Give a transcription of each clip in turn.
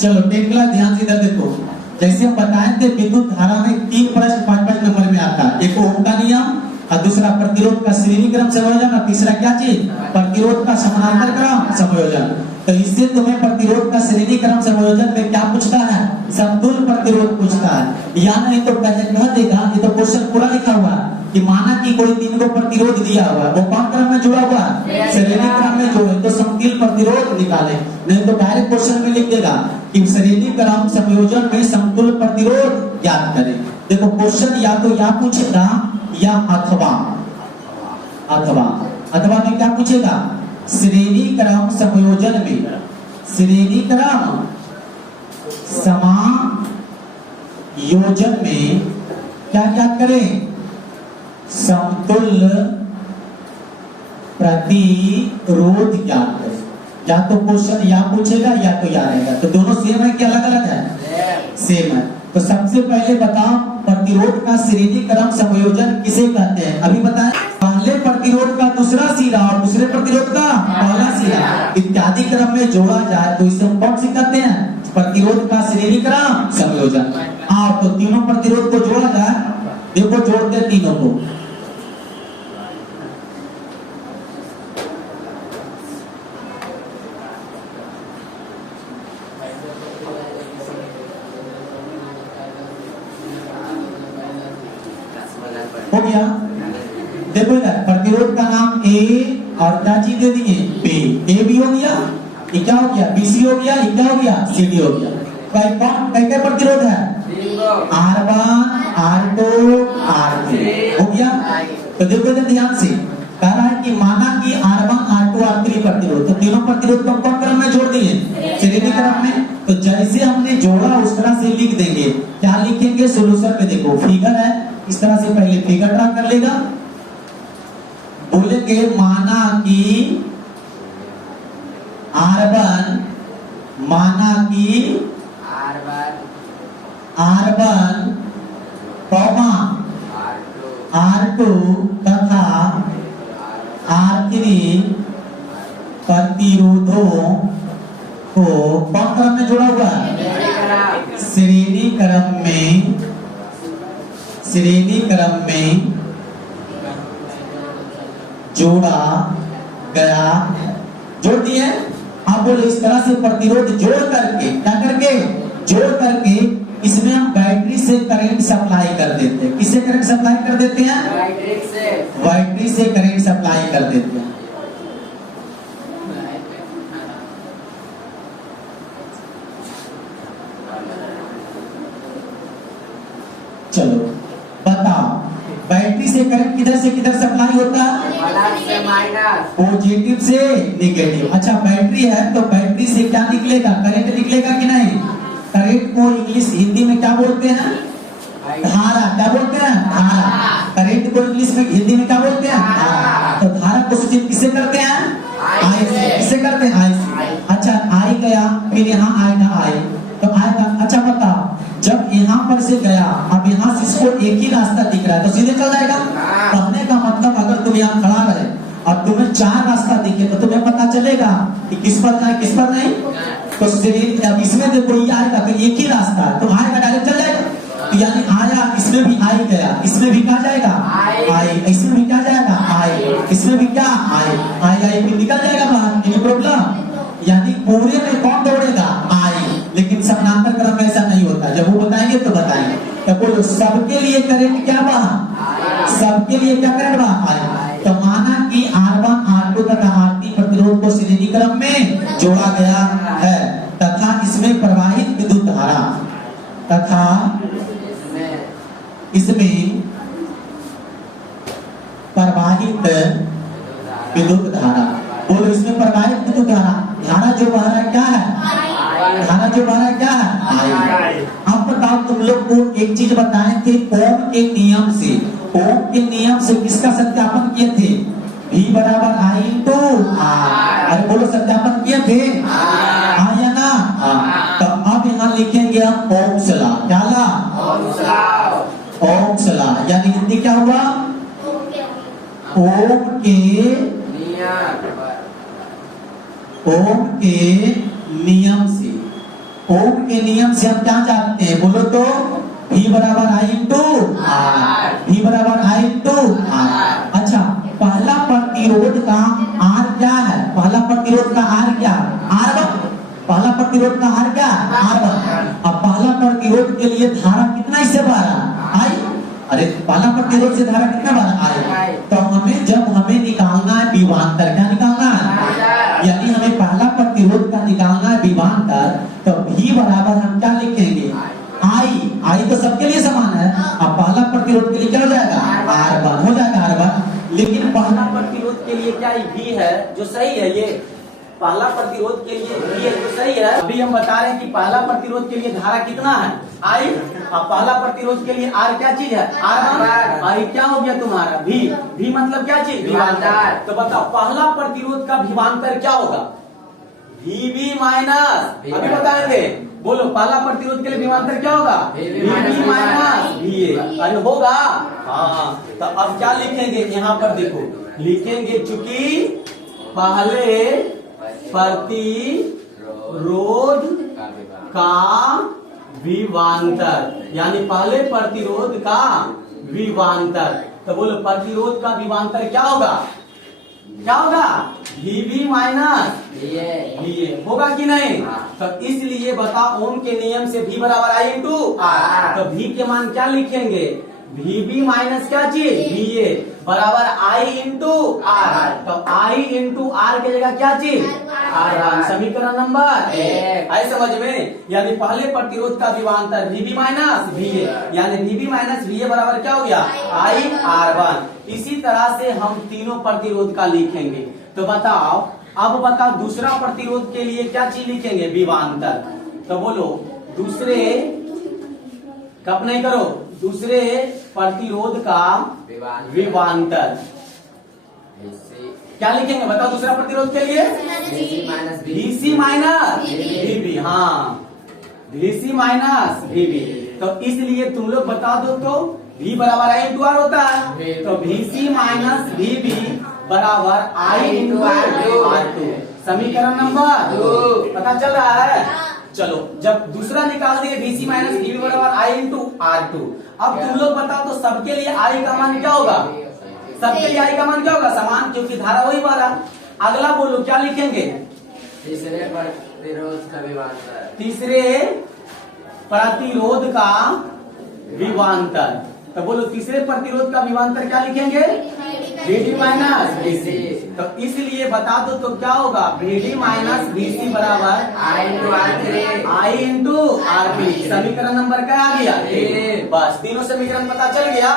चलो 10 क्लास ध्यान से इधर देखो। जैसे हम बताए थे विद्युत धारा में 3 प्रश्न 5-5 नंबर में आता है। एक ओम का नियम और दूसरा प्रतिरोध का श्रेणी क्रम संयोजन और तीसरा क्या चीज प्रतिरोध का समानांतर क्रम संयोजन। तो इससे तुम्हें प्रतिरोध का श्रेणी क्रम संयोजन में क्या पूछता है समतुल्य प्रतिरोध पूछता है। या नहीं तो कह देगा, ये तो क्वेश्चन पूरा लिखा हुआ है कि माना कि कोई 3 को प्रतिरोध दिया हुआ है, वो कौन क्रम में जुड़ा हुआ है श्रेणी क्रम में जोड़े तो समतुल्य प्रतिरोध निकाले। नहीं तो डायरेक्ट क्वेश्चन में लिख देगा कि श्रेणी क्रम संयोजन में समतुल्य प्रतिरोध ज्ञात करें। देखो क्वेश्चन या तो या पूछेगा या अथवा में क्या पूछेगा श्रेणी क्रम संयोजन में श्रेणी क्रम समायोजन में क्या ज्ञात करें समतुल्य प्रतिरोध ज्ञात करें। या तो क्वेश्चन या पूछेगा या तो या रहेगा। तो दोनों सेम है कि अलग अलग है सेम है। तो सबसे पहले बताओ प्रतिरोध का श्रेणी क्रम संयोजन किसे कहते हैं। अभी बताएं पहले प्रतिरोध का दूसरा सिरा और दूसरे प्रतिरोध का पहला सिरा इत्यादि क्रम में जोड़ा जाए तो इसे हम कौन सी कहते हैं प्रतिरोध का श्रेणी क्रम संयोजन। हाँ तो तीनों प्रतिरोध को जोड़ा जाए, देखो जोड़ते तीनों को हो गया। देखो इधर प्रतिरोध का नाम ए और क्या चीज दे दिए बी। ए बी हो गया, ये क्या हो गया बी सी हो गया, ये क्या हो गया सी डी हो गया। कई प्रतिरोध है R1 R2 R3 हो गया। तो देखो इधर ध्यान से कह रहा है कि माना कि R1 R2 R3 प्रतिरोध, तो तीनों प्रतिरोध को कौन क्रम में जोड़ दिए श्रेणी क्रम में। तो जैसे हमने जोड़ा उस तरह से लिख देंगे। क्या लिखेंगे सोल्यूशन में देखो फिगर है, इस तरह से पहले फिगर ड्रा कर लेगा। बोलेंगे माना कि R1 कॉमा R2 तथा R3 प्रतिरोधों को कौन क्रम में जोड़ा हुआ है श्रेणी क्रम में जोड़ा गया है। जोड़ दिए। आप बोले इस तरह से प्रतिरोध जोड़ करके क्या करके जोड़ करके इसमें हम बैटरी से करंट सप्लाई कर देते हैं। किससे करंट सप्लाई कर देते हैं बैटरी से करंट सप्लाई कर देते हैं। चलो बताओ बैटरी से करंट किधर से किधर सप्लाई होता है पॉजिटिव से नेगेटिव। अच्छा बैटरी है तो बैटरी से क्या निकलेगा करंट निकलेगा कि नहीं। करंट को इंग्लिश हिंदी में क्या बोलते हैं धारा। क्या बोलते हैं धारा। करंट को इंग्लिश में हिंदी में क्या बोलते हैं धारा। तो धारा को सूचित किससे करते हैं आई से। किससे करते हैं आई से। अच्छा आई गया फिर यहाँ आएगा आई तो आएगा। अच्छा बताओ जब यहाँ पर से गया अब यहाँ से इसको एक ही रास्ता दिख रहा है तो सीधे चल जाएगा। कहने का मतलब अगर तुम यहाँ खड़ा रहे और तुम्हें 4 रास्ता दिखे तो तुम्हें पता चलेगा कि किस पर जाए किस पर नहीं। तो अब इसमें देखो ये आएगा तो एक ही रास्ता है तो आएगा डायरेक्ट चल जाएगा। तो यानी आया इसमें भी आई गया, इसमें भी क्या जाएगा आई, इसमें भी क्या जाएगा आई, इसमें भी क्या आई आई फिर निकल जाएगा बाहर। ये प्रॉब्लम यानी पूरे में कौन दौड़ेगा आई। लेकिन समानांतर क्रम में ऐसा नहीं होता। जब वो बताएंगे तो बताएंगे। तो बोलो सबके लिए करंट क्या बहा सबके लिए क्या करंट बहा आई। तो माना कि R1 R2 तथा R3 प्रतिरोध को श्रेणी क्रम में जोड़ा गया है तथा इसमें प्रवाहित विद्युत धारा तथा इसमें प्रवाहित विद्युत धारा। बोलो इसमें प्रवाहित विद्युत धारा धारा जो बह रहा है क्या है धारा जो बह रहा है क्या है आई। अब बताओ तुम लोग को एक चीज बताए थे ओम के नियम से। ओम के नियम से किसका सत्यापन किए थे V बराबर I इंटू R। अरे बोलो सत्यापन किए थे हाँ या ना। तो अब यहाँ लिखेंगे हम ओम्स लॉ। क्या लॉ ओम्स लॉ। यानी हिंदी क्या हुआ ओम के नियम से ओम के नियम से हम क्या जानते हैं, बोलो तो V बराबर I इंटू R, V बराबर I इंटू R। अच्छा, पहला प्रतिरोध का R क्या है, पहला प्रतिरोध का R क्या, R1। पहला प्रतिरोध का R क्या, R1। अब पहला प्रतिरोध के लिए धारा कितना इससे बह रहा, I। अरे पहला प्रतिरोध से धारा कितना बह रहा, I। तो हमें जब हमें निकालना है विभवांतर, क्या निकालना है, यानी हमें पहला प्रतिरोध का निकालना है विभवांतर, तो V बराबर हम क्या लिखेंगे, I तो सबके लिए समान है। अब पहला प्रतिरोध के लिए क्या हो जाएगा, R1 हो जाएगा, R1। लेकिन पहला प्रतिरोध के लिए क्या V है जो सही है, ये पहला प्रतिरोध के लिए V है जो सही है। अभी हम बता रहे हैं कि पहला प्रतिरोध के लिए धारा कितना है, I। अब पहला प्रतिरोध के लिए R क्या चीज है, R1। और क्या हो गया तुम्हारा V मतलब क्या चीज, विभवांतर। तो बताओ पहला प्रतिरोध का विभवांतर क्या होगा, VB माइनस, अभी बताएंगे, बोलो पहला प्रतिरोध के लिए विभवांतर क्या होगा, VB माइनस VA। अरे होगा, हाँ। तो अब क्या लिखेंगे, यहाँ पर देखो लिखेंगे, चूंकि पहले प्रतिरोध का विभवांतर, यानी पहले प्रतिरोध का विभवांतर, तो बोलो प्रतिरोध का विभवांतर क्या होगा, क्या होगा, VB माइनस VA होगा कि नहीं। तो इसलिए बताओ ओम के नियम से V बराबर I इंटू R। तो V के मान क्या लिखेंगे, VB माइनस क्या चीज, VA बराबर I इंटू R। तो I इंटू R की जगह क्या चीज, R1। समीकरण नंबर 1 आई समझ में। यानी पहले प्रतिरोध का विभवांतर VB माइनस VA, यानी VB माइनस VA बराबर क्या हो गया, I R1। इसी तरह से हम तीनों प्रतिरोध का लिखेंगे। तो बताओ, अब बताओ दूसरा प्रतिरोध के लिए क्या चीज लिखेंगे, विभवांतर। तो बोलो दूसरे कब नहीं करो, दूसरे प्रतिरोध का विभवांतर क्या लिखेंगे, बताओ दूसरा प्रतिरोध के लिए VC माइनस VB। हाँ, VC माइनस VB। तो इसलिए तुम लोग बता दो, तो V बराबर I इंटू R होता है, तो VC माइनस VB बराबर I इंटू R2। समीकरण नंबर 2 पता चल रहा है। चलो, जब दूसरा निकाल दिए VC माइनस VB बराबर I इंटू R2। अब तुम लोग बताओ तो सबके लिए I का मान क्या होगा, सबके लिए I का मान क्या होगा, समान, क्योंकि धारा वही वाला। अगला बोलो क्या लिखेंगे, तीसरे प्रतिरोध का विभवांतर, तीसरे प्रतिरोध का विभवांतर। तो बोलो तीसरे प्रतिरोध का विभवांतर क्या लिखेंगे, VD माइनस VC। तो इसलिए बता दो तो क्या होगा, VD माइनस VC बराबर I into R3, I into R3। समीकरण नंबर क्या आ गया, बस तीनों समीकरण पता चल गया।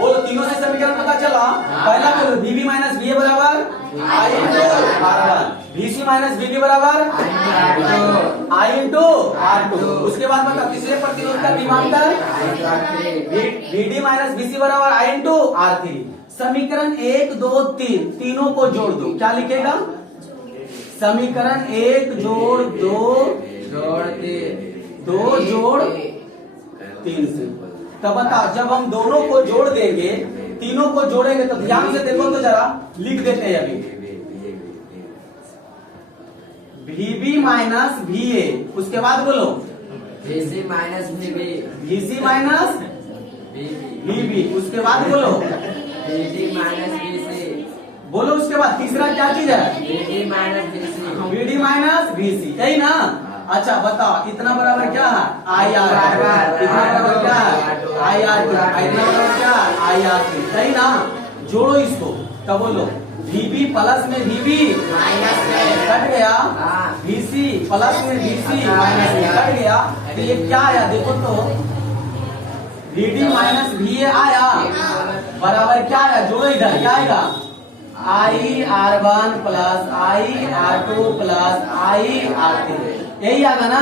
बोलो तीनों से समीकरण पता चला। पहला बोलो VB माइनस VA बराबर I into R1, VC minus VB बराबर I इंटू R2। उसके बाद बताओ तीसरे प्रतिरोध का विभवांतर VD माइनस VC बराबर I इंटू R3। समीकरण 1 2 3 तीनों को जोड़ दो, क्या लिखेगा, समीकरण 1 जोड़ 2 जोड़ 3 से। तो बताओ जब हम दोनों को जोड़ देंगे, तीनों को जोड़ेंगे, तो ध्यान से देखो तो जरा लिख देते हैं अभी, VB माइनस VA, उसके बाद बोलो VC minus VB, VC minus VB, उसके बाद बोलो VD माइनस VC, बोलो उसके बाद तीसरा क्या चीज है, VD minus VC, VD minus VC, यही ना। अच्छा बताओ इतना बराबर क्या है, IR, इतना बराबर क्या है, IR, इतना बराबर क्या है, IR3, सही ना। जोड़ो इसको, तब बोलो VB प्लस में VB माइनस में कट गया, हाँ। VC प्लस में VC माइनस में कट गया। तो ये क्या आया देखो तो, VD माइनस VA आया, बराबर क्या आया, जोड़ो इधर क्या आएगा, IR1 plus IR2 plus IR3, यही आएगा ना।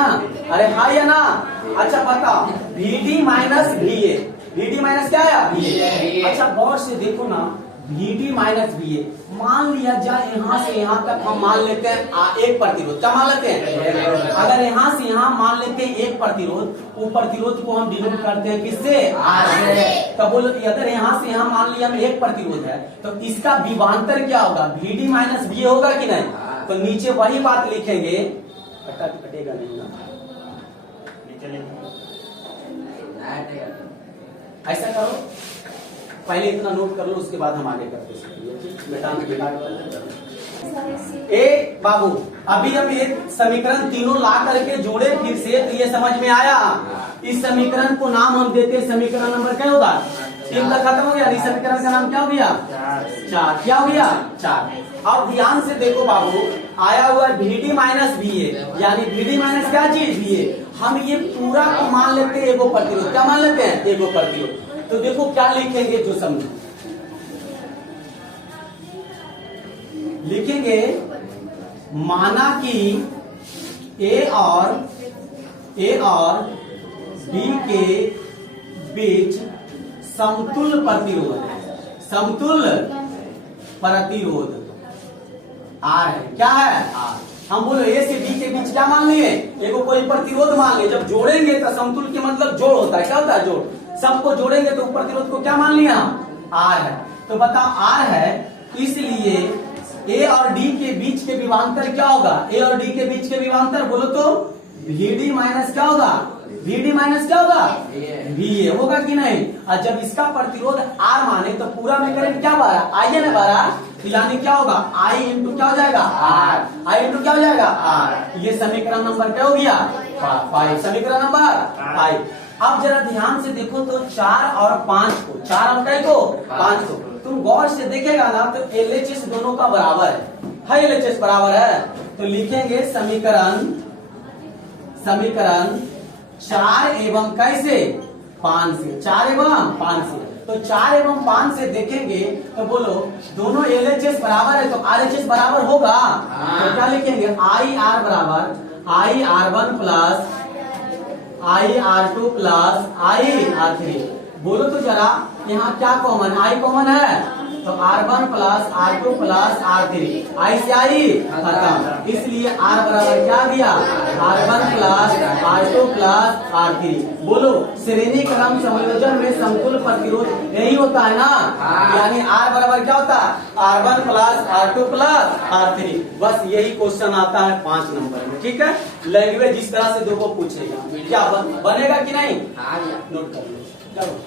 अरे हाँ या ना। अच्छा बताओ VD minus VA, VD minus क्या आया, VA। अच्छा गौर से देखो ना, VD माइनस VA, मान लिया जाए यहाँ से यहाँ तक हम मान लेते हैं एक प्रतिरोध, क्या मान लेते हैं, अगर यहाँ से यहाँ मान लेते हैं एक प्रतिरोध, वो प्रतिरोध को हम डिनोट करते हैं किससे, R से। तो बोलो अगर यहाँ से यहाँ मान लिया हम एक प्रतिरोध है, तो इसका विभवांतर क्या होगा, VD माइनस VA होगा कि नहीं। तो नीचे वही बात लिखेंगे, कटेगा नहीं ना, ऐसा करो, पहले इतना नोट कर लो, उसके बाद हम आगे करते हैं। बेटा ए बाबू, अभी हम ये समीकरण तीनों ला करके जोड़े फिर से, तो ये समझ में आया। इस समीकरण को नाम हम देते हैं, समीकरण नंबर क्या होगा? 3 तक खत्म हो गया। इस समीकरण का नाम क्या हो गया? 4। क्या हो गया? 4। अब ध्यान से देखो बाबू, आया हुआ है VD माइनस VA, यानी VD माइनस क्या चीज? VA। हम ये पूरा को मान लेते हैं एगो प्रतिरोध। क्या मान लेते हैं? एगो प्रतिरोध। तो देखो क्या लिखेंगे, जो समझो लिखेंगे, माना कि ए और बी के बीच समतुल्य प्रतिरोध है। समतुल्य प्रतिरोध आर है। क्या है? आर। हम बोलो ए से बी के बीच क्या मान लिए? एगो कोई प्रतिरोध मान लिए। जब जोड़ेंगे तो समतुल्य के मतलब जोड़ होता है। क्या होता है? जोड़। सबको जोड़ेंगे तो प्रतिरोध को क्या मान लिया? आर है। तो बताओ आर है, इसलिए ए और डी के बीच के विभवांतर क्या होगा? ए और डी के बीच के विभवांतर बोलो तो VD माइनस क्या होगा? VD माइनस क्या होगा? VA होगा कि नहीं? और जब इसका प्रतिरोध R माने तो पूरा में करंट क्या बह रहा? I है ना बह रहा, यानी क्या होगा? I इंटू क्या हो जाएगा? R। I इंटू क्या हो जाएगा? R। ये समीकरण नंबर क्या हो गया? 5। समीकरण नंबर 5। अब जरा ध्यान से देखो तो 4 और 5 को, 4 और कई को? 5 को तुम गौर से देखेगा ना तो LHS दोनों का बराबर है। LHS बराबर है, तो लिखेंगे समीकरण 4 एवं कैसे? 5 से। 4 एवं 5 से। तो 4 एवं 5 से देखेंगे तो बोलो दोनों LHS बराबर है, तो RHS बराबर होगा। तो क्या लिखेंगे? IR बराबर IR1 plus IR2 plus IR3। बोलो तो जरा यहाँ क्या कॉमन? I कॉमन है, तो R1 plus R2 plus R3। I से I खत्म, इसलिए R बराबर क्या दिया? R1 plus R2 plus R3। बोलो श्रेणी क्रम संयोजन में समतुल्य प्रतिरोध यही होता है ना? यानी R बराबर क्या होता है? R1 plus R2 plus R3। बस यही क्वेश्चन आता है 5 नंबर में। ठीक है, लैंग्वेज इस तरह से दो को पूछेगा, क्या बनेगा कि नहीं? नोट कर लो। चलो।